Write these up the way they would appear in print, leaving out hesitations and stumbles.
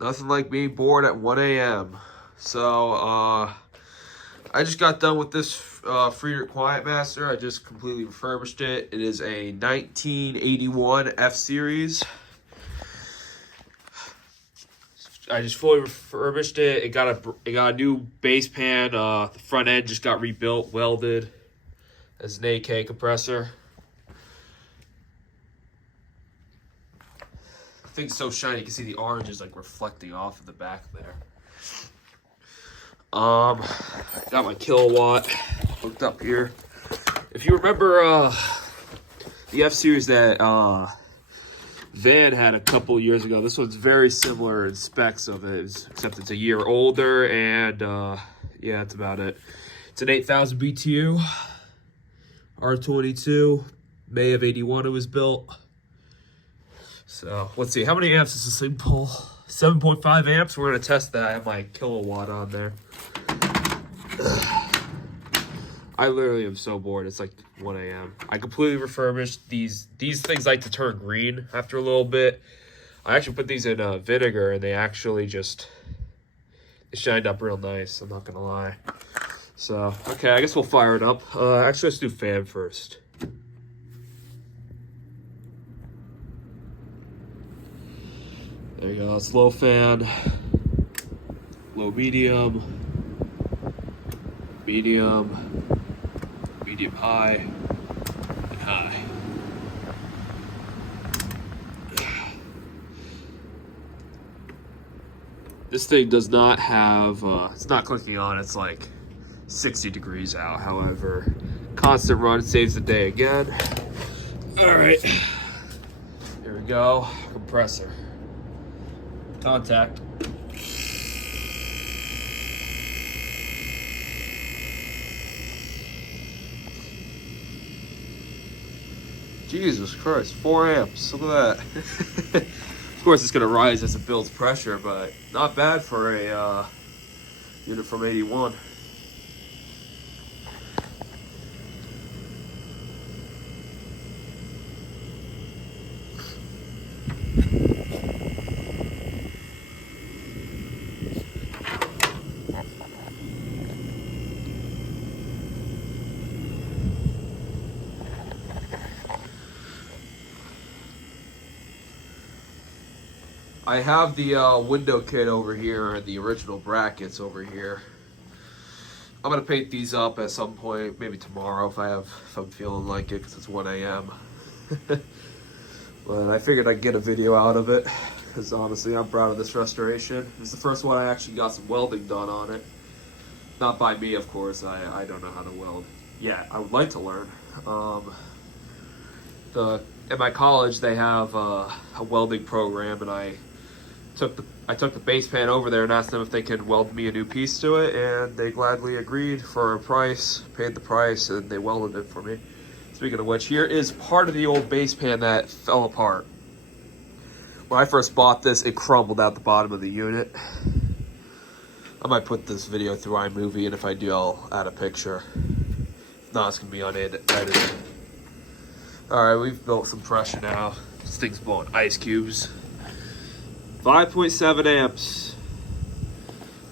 Nothing like being bored at 1 a.m. So, I just got done with this Friedrich Quietmaster. I just completely refurbished it. It is a 1981 F-Series. I just fully refurbished it. It got a new base pan. The front end just got rebuilt, welded as an AK compressor. The thing's so shiny, you can see the orange is like reflecting off of the back there. Got my kilowatt hooked up here. If you remember the F-Series that Van had a couple years ago, this one's very similar in specs of it, except it's a year older, and yeah, that's about it. It's an 8,000 BTU, R22, May of 81 it was built. So, let's see, how many amps does this thing pull? 7.5 amps, we're going to test that. I have my kilowatt on there. I literally am so bored. It's like 1 a.m. I completely refurbished these. These things like to turn green after a little bit. I actually put these in vinegar, and they actually just shined up real nice. I'm not gonna lie. So okay, I guess we'll fire it up. Actually, let's do fan first. There you go. It's low fan, low medium, medium high, and high. This thing does not have, it's not clicking on, it's like 60 degrees out. However, constant run saves the day again. All right, here we go, compressor. Contact. Jesus Christ, 4 amps, look at that. Of course it's gonna rise as it builds pressure, but not bad for a unit from 81. I have the window kit over here and the original brackets over here. I'm gonna paint these up at some point, maybe tomorrow if I'm feeling like it, because it's 1 a.m. But I figured I'd get a video out of it, because honestly I'm proud of this restoration. It's the first one I actually got some welding done on it. Not by me, of course. I don't know how to weld. Yeah, I would like to learn. At my college they have a welding program, and I took the base pan over there and asked them if they could weld me a new piece to it, and they gladly agreed for a price, paid the price, and they welded it for me. Speaking of which, here is part of the old base pan that fell apart. When I first bought this, it crumbled out the bottom of the unit. I might put this video through iMovie, and if I do, I'll add a picture. If not, it's going to be unedited. Alright, we've built some pressure now. This thing's blowing ice cubes. 5.7 amps.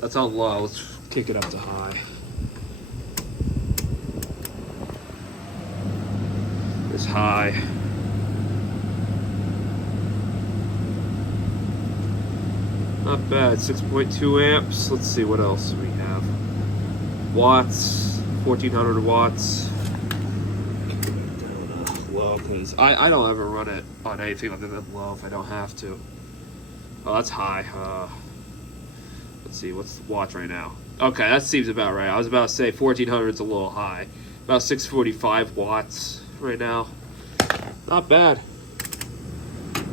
That's on low. Let's kick it up to high. It's high. Not bad. 6.2 amps. Let's see what else we have. Watts. 1400 watts. Low, because I don't ever run it on anything other than low if I don't have to. Oh, that's high. Let's see, what's the watch right now? Okay, that seems about right. I was about to say 1400 is a little high. About 645 watts right now. Not bad.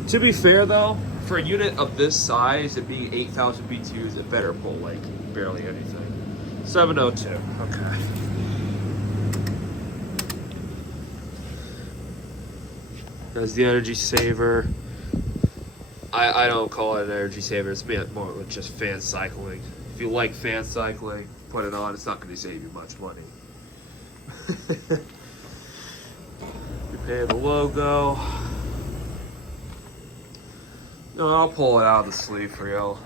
To be fair though, for a unit of this size, it being 8,000 BTUs, it better pull like barely anything. 702, okay. There's the energy saver. I don't call it an energy saver, it's more like just fan cycling. If you like fan cycling, put it on, it's not going to save you much money. You pay the logo. No, I'll pull it out of the sleeve for y'all.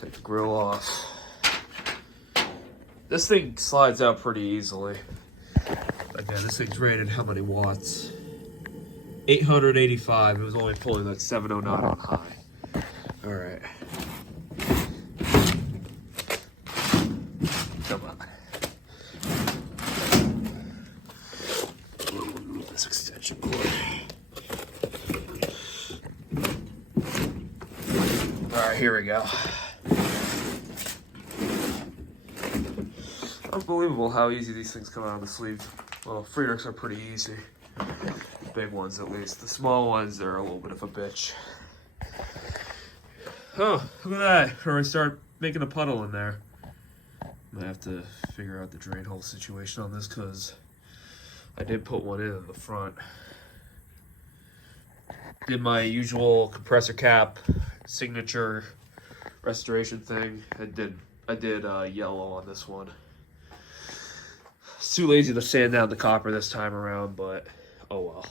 Take the grill off. This thing slides out pretty easily. Again, this thing's rated how many watts? 885. It was only pulling like 709 on high. All right. Come on. Remove this extension cord. All right, here we go. Unbelievable how easy these things come out of the sleeves. Well, Friedrichs are pretty easy. The big ones, at least. The small ones, they're a little bit of a bitch. Oh, look at that. Or I start making a puddle in there. I'm gonna have to figure out the drain hole situation on this because I did put one in the front. Did my usual compressor cap signature restoration thing. I did yellow on this one. It's too lazy to sand down the copper this time around, but oh well.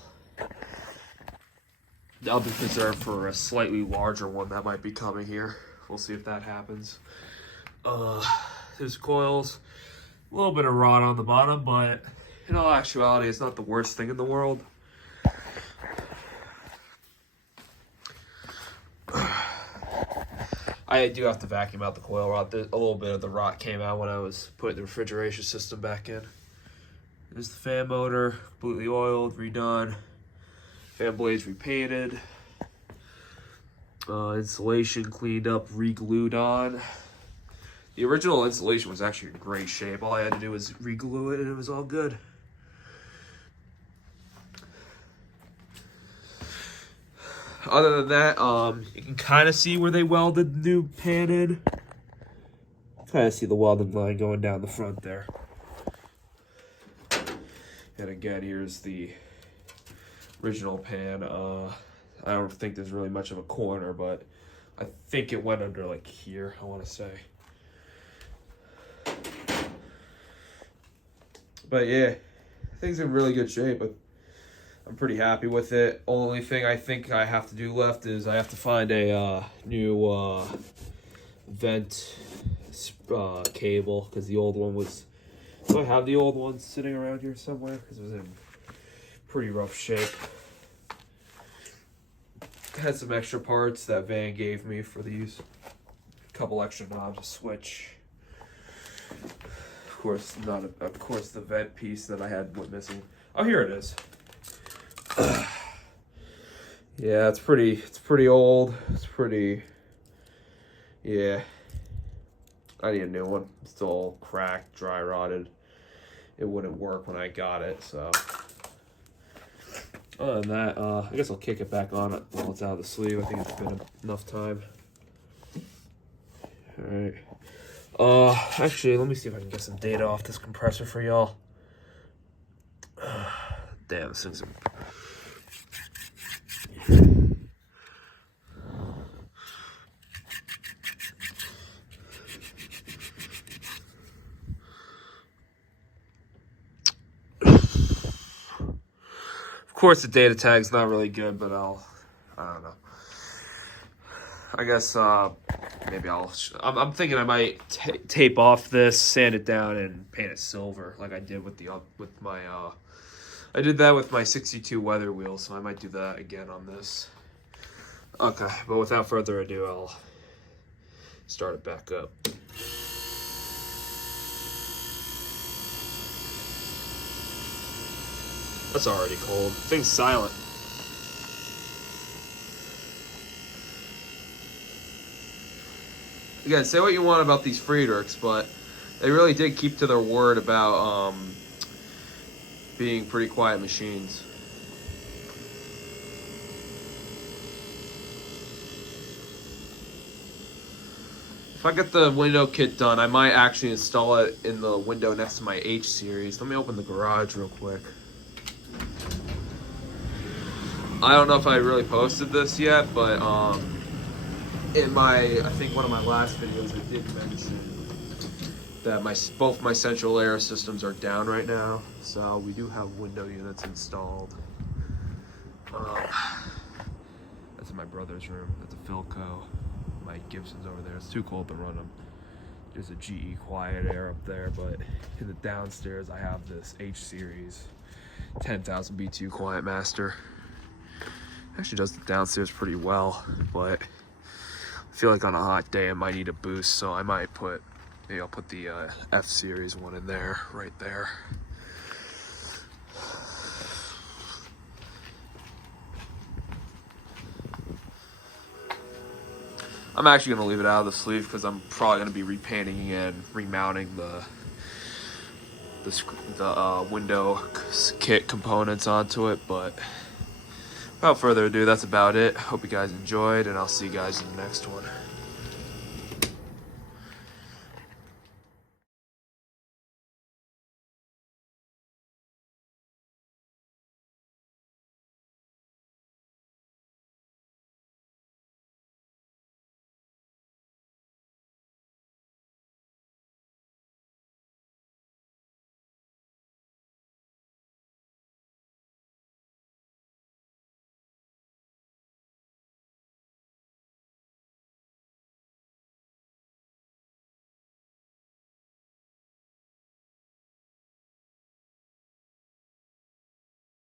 I'll be preserved for a slightly larger one that might be coming here. We'll see if that happens. There's coils, a little bit of rot on the bottom, but in all actuality, it's not the worst thing in the world. I do have to vacuum out the coil rot. A little bit of the rot came out when I was putting the refrigeration system back in. There's the fan motor, completely oiled, redone. Fan blades repainted. Insulation cleaned up, re-glued on. The original insulation was actually in great shape. All I had to do was re-glue it and it was all good. Other than that, you can kind of see where they welded the new pan in. Kind of see the welding line going down the front there. And again, here's the original pan. I don't think there's really much of a corner, but I think it went under like here, I want to say. But yeah, things in really good shape. I'm pretty happy with it. Only thing I think I have to do left is I have to find a new vent cable, because the old one was... Do I have the old one sitting around here somewhere? Because it was in pretty rough shape. Had some extra parts that Van gave me for these. A couple extra knobs, a switch. Of course, the vent piece that I had went missing. Oh, here it is. Yeah, it's pretty old. It's pretty, yeah. I need a new one. It's still all cracked, dry rotted. It wouldn't work when I got it, so. Other than that, I guess I'll kick it back on it while it's out of the sleeve. I think it's been enough time. All right. Actually, let me see if I can get some data off this compressor for y'all. Damn, this thing's... Of course, the data tag's not really good, but I don't know. I guess maybe I'm thinking I might tape off this, sand it down, and paint it silver, like I did with my I did that with my 62 weather wheel, so I might do that again on this. Okay, but without further ado, I'll start it back up. That's already cold. Thing's silent. Again, say what you want about these Friedrichs, but they really did keep to their word about being pretty quiet machines. If I get the window kit done, I might actually install it in the window next to my H series. Let me open the garage real quick. I don't know if I really posted this yet, but in I think one of my last videos I did mention that both my central air systems are down right now, so we do have window units installed. That's in my brother's room. That's a Philco. My Gibson's over there. It's too cold to run them. There's a GE Quiet Air up there, but in the downstairs I have this H series 10,000 BTU Quietmaster. Actually does the downstairs pretty well, but I feel like on a hot day it might need a boost, so I might put, maybe I'll put the F series one in there, right there. I'm actually going to leave it out of the sleeve because I'm probably going to be repainting and remounting the window kit components onto it. But without further ado, that's about it. Hope you guys enjoyed, and I'll see you guys in the next one.